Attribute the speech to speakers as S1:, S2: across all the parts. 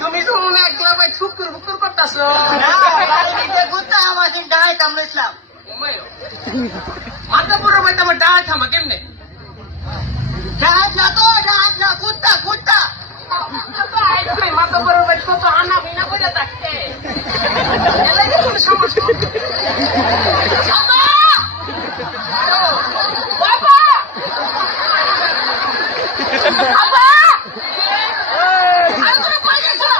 S1: তুমি তো মনে একলা ভাই ফুকুর করতেছ মাথা পুরো ভাই তোমার ডাহাই থামা কেমনে মাথা পুরো ভাই কত আনা বিনা করে থাকতে তো সমস্যা বাবা বাবা আরে তুমি কই গেছো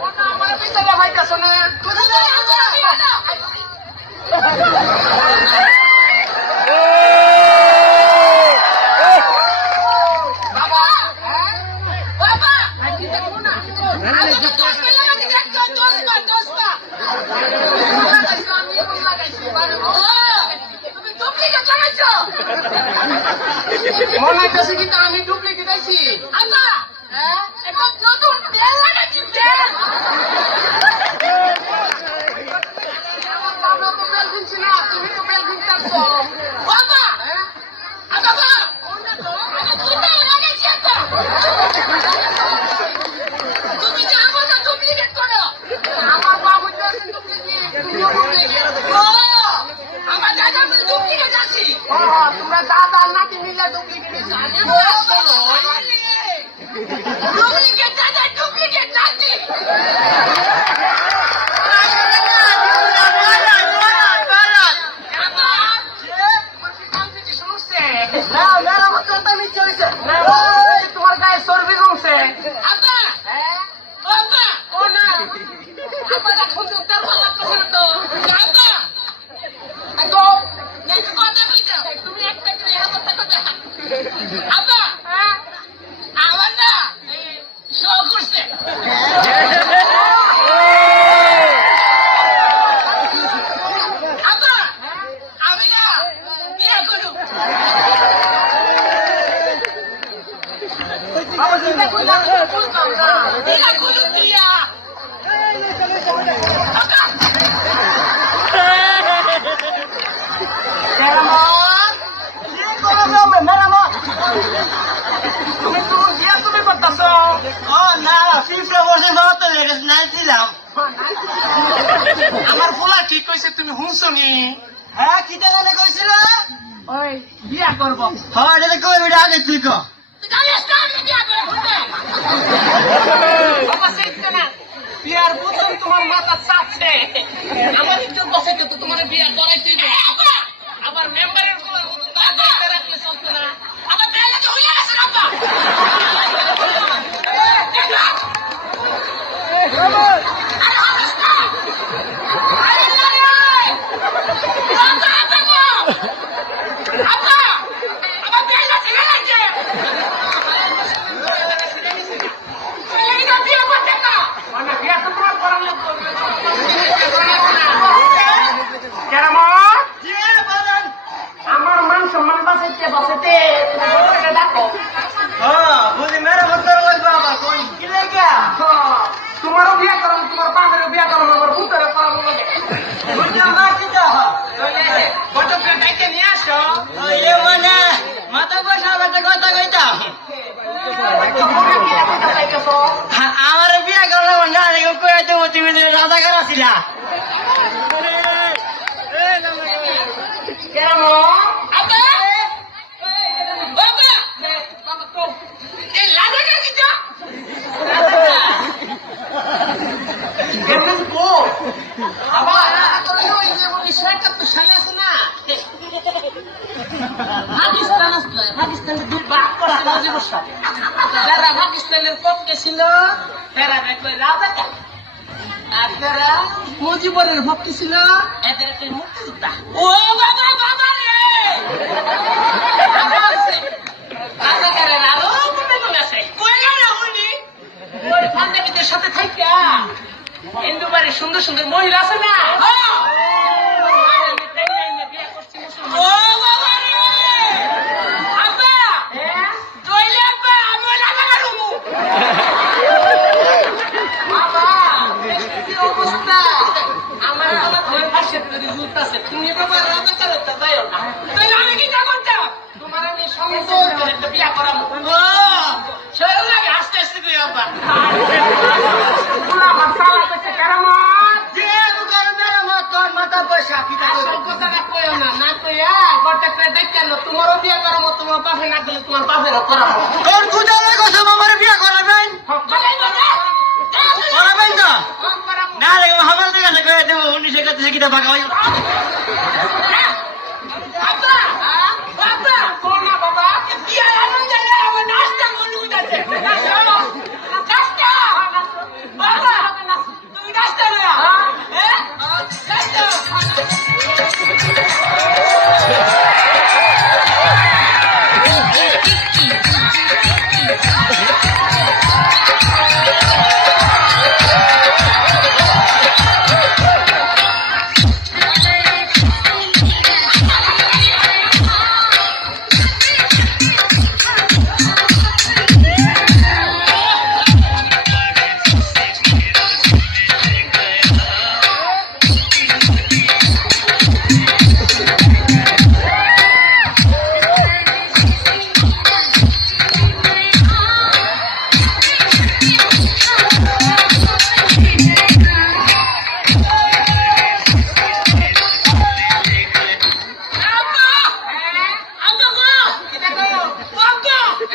S1: ওটা আমার পিছনে ভাইতাছ না বাবা বাবা আমি দেখো না আমি তো দোষ পেলে আমাকে দেখছ দোষ পা দোষ পা আমি এরকম লাগাইছি তুমি ডুপ্লিকেট লাগাইছো মনে হইতেছে আমি ডুপ্লিকেট তেল তেল ওটা তো আমি লাগাইছি একটা তুমি যে আমাদের ডুপ্লিকেট করো আমার বাবু তো আছে ডুপ্লিকেট তুমিও ডুপ্লিকেট ও আমার দাদা আমি ডুপ্লিকেট আছি ও তোমরা দাদা নাতি মিলে ডুপ্লিকেট ডুপ্লিকেট দাদা ডুপ্লিকেট নাতি। তোমার কি কম্পিটিশন হচ্ছে তোমার গায়ে চর্বি কমছে আব্বা! আব্বা! ও না আব্বা দেখো তো উত্তর ভালো লাগতেছে না তো। আব্বা! আগো দেখো কথা কইছো তুমি একটা করে হাত কথা আব্বা আমার না শো করছে আব্বা আমি না বিয়ে করু বিয়ে করু বিয়া তুমি তো বিয়া তুমি করতেছ আমার পোলা ঠিক কইছে তুমি শুনছো নি?
S2: হ্যাঁ কি টাকা কইছিল?
S1: ওই বিয়া করব।
S2: হ্যাঁ এটা কই আগে তুই কো।
S1: না বিয়ার প্রথম তোমার মাথা চাপছে আমার একটু বসাইতে তো তোমার বিয়া করাইতেই হবে। আবার মেম্বারের রাখলে চলতো না। আবার বেলা তো হইয়া গেছে আব্বা আরে হরিস না। আরে না রে। আব্বা, আব্বা গো। আব্বা, আমার বেলা ছেড়ে গেছে। এইটা বিয়ে করতে না। মানে বিয়ে তো তোমার করার লোক করবে। কেরামত? আমার মান সম্মান বাঁচাইতে বাঁচাইতে তুমি বউটাকে ডাকো
S2: হ্যাঁ বুঝি মেরে মতো লাগবে আমার কোন কি লাগা
S1: হ্যাঁ, তোমারও বিয়ে করো তোমার বাপেরও বিয়ে করো আমার পুত্রের করাবো লাগে
S2: বুঝি আমার কি দা
S1: কত নিয়ে আসো
S2: এ মানে মাথা বসা বেটা কথা কইতা
S1: তোমরা কি এখন চাইতেছো
S2: আমার বিয়া করলে না দেখো কই তো তুমি রাজা করা ছিলা
S1: কেরামত? আব্বা? বাবা? বাবা তো, এই লাদাটা কি তো? কেমন গো? আবার, ওই যে ওই সোয়েটার তো আছে না? পাকিস্তান আসলো, পাকিস্তানের দুই ভাগ করছে মুজিবুর সাথে। যারা পাকিস্তানের পক্ষে ছিল তারা মুজিবরের ভক্তি ছিল এদের সাথে থাইকা হিন্দু বাড়ির সুন্দর সুন্দর মহিলা আছে না? আমার আমার আছে তুমি বাবা রাজা করো তা না
S3: বিয়া লাগে আস্তে আস্তে কই আব্বা।
S1: যে দোকানে দেয় তোর মাথা পয়সা
S3: আসল কথাটা কইও না না কইয়া গড়টা করে তোমারও বিয়া করাবো তোমার বাপে না দিলে তোমার বাপেরও করাবো।
S1: তোর কথা আমার বিয়ে করাবেন?
S3: না
S1: করাবেন তো? না রে হামাল থেকে করে দেবো উনিশে কাছে কিটা ভাগা হয়ে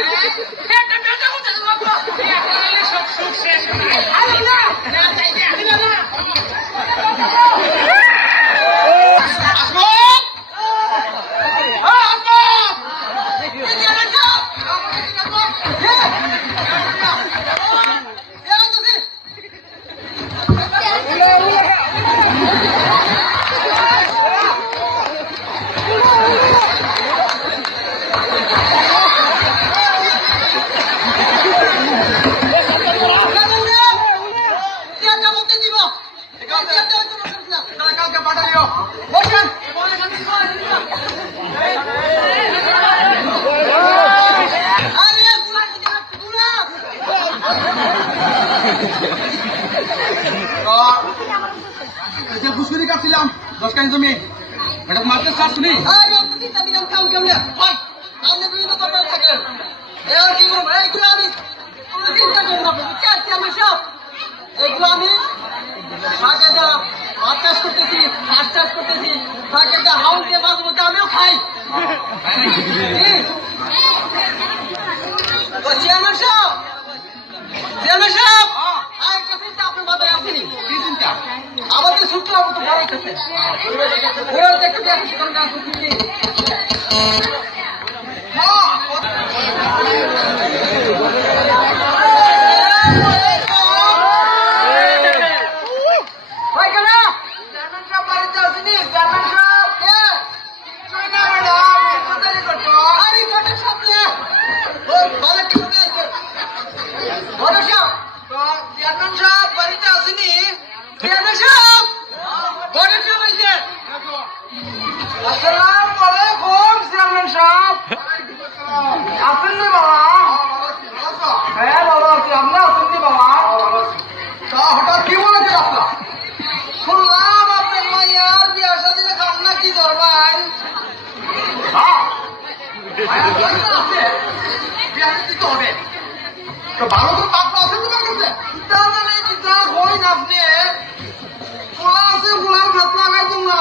S4: Pega meu
S1: এগুলো আমি ফাঁকে যা মাছ চাষ করতেছি হাঁস চাষ করতেছি ফাঁকে যা হাউন দিয়ে মাছ মধ্যে আমিও খাই তো চেয়ারম্যান সাহেব চেয়ারম্যান সাহেব আর একটা চিন্তা আপনার মাথায় আসেনি
S4: কি চিন্তা
S1: আমাদের সূত্র আমার তো বড় কাছে ওরা দেখতে দেখতে কোন গাছ উঠেছি ভাই কেন চেয়ারম্যান সাহেব বাড়িতে আসেনি চেয়ারম্যান সাহেব কে না ম্যাডাম কোথায় করতো আরে কোথায় সামনে ও ভালো কি করে আছে বড় সাহেব চেয়ারম্যান সাহেব বাড়িতে আসেনি চেয়ারম্যান সাহেব বড় সাহেব আইছে আসসালামু আলাইকুম চেয়ারম্যান সাহেব। আসেননি বাবা? হ্যাঁ ভালো আছি। আপনি
S4: তো ভালো তো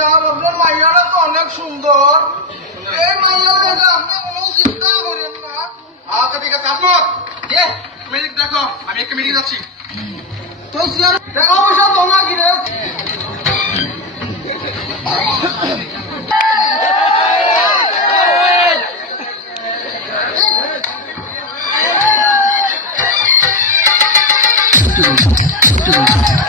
S1: ইসলাম আপনার মাইয়াটা তো অনেক সুন্দর। এই মাইয়াটা আপনি কোনো চিন্তা করেন না।
S4: আচ্ছা ঠিক আছে
S1: আপনার
S4: মিনিট দেখো, আমি একটা মিনিট যাচ্ছি
S1: তো টাকা পয়সা জমা কিনে Thank you.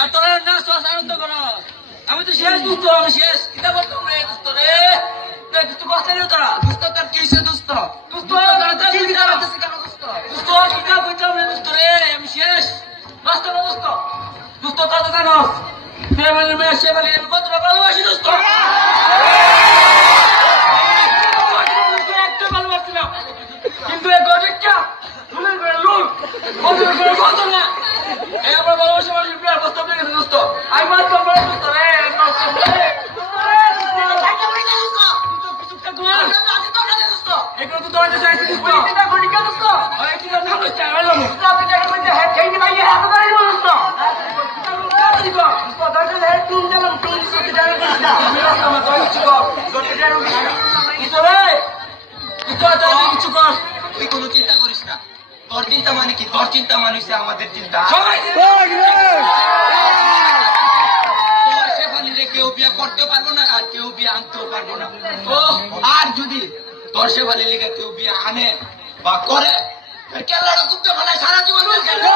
S5: আর তোরা নাচ আনন্দ করো আমি তো শেষ দুস্থ আমি শেষ। কিতা করতো রে দুস্থ রে? কিছু কথা নেই তোরা।
S2: দুস্থ তোর দুস্থ
S5: দুস্থ কি পারতেছিস কেন দুস্থ দুস্থ কিতা কইতাম রে দুস্থ রে, আমি শেষ। বাস্ত না দুস্থ দুস্থ তো কেন ফ্যামিলির মেয়ে সে বলে আমি কতটা ভালোবাসি দুস্থ কিন্তু এই গরিবটা লুল কতটা করে কত না এই আমার ভালোবাসা মানুষের বিয়ার প্রস্তাব নিয়ে গেছে দোস্ত আমি মাত্র বড় দোস্ত রে নষ্ট রে এগুলো তো তোমার কাছে আছে দোস্ত ওই কি না হলো চাই হলো কিছু কর
S2: তুই কোনো চিন্তা করিস না তোর চিন্তা মানে কি তোর চিন্তা মানে আমাদের চিন্তা তোর শেফালিরে কেউ বিয়ে করতেও পারব না আর কেউ বিয়ে আনতেও পারব না ও আর যদি তোর শেফালি লিগে কেউ বিয়ে আনে বা করে কেলাটা কুত্তে ফেলায় সারা জীবন খেলে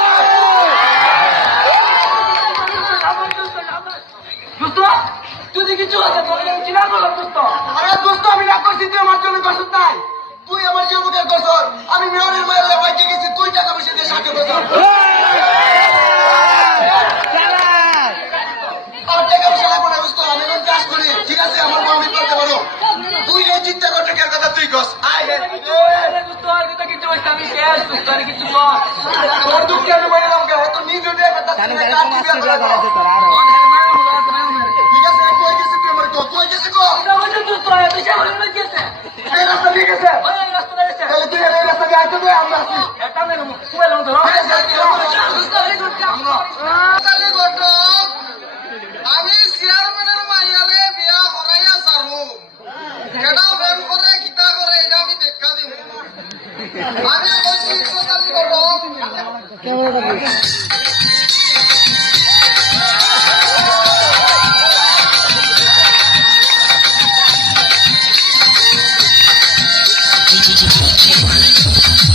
S5: তুই কিছু আছে তোকে আমি চিনা করলাম দোস্ত
S2: আরে দোস্ত আমি না করছি তুই আমার জন্য করছিস তাই তুই আমার জীবনের করছর আমি মেয়রের মায়ের লেবাইতে গেছি তুই টাকা পয়সা দিয়ে সাহায্য আমার ঠিক আছে মা আমি করতে পারো তুই এই চিন্তা করতে কেন কথা তুই কস আয় তোর দুঃখে আমি মরে যাব কেন তো নিজে দিয়ে একটা আমি চেয়ারম্যানের মাইয়ালে বিয়া করাইয়া সারু কেডা প্রেম করে কিতা করে এটা আমি দেখা দিব আমি ঘটক।
S5: 叽叽叽叽叽叽叽叽
S2: 叽叽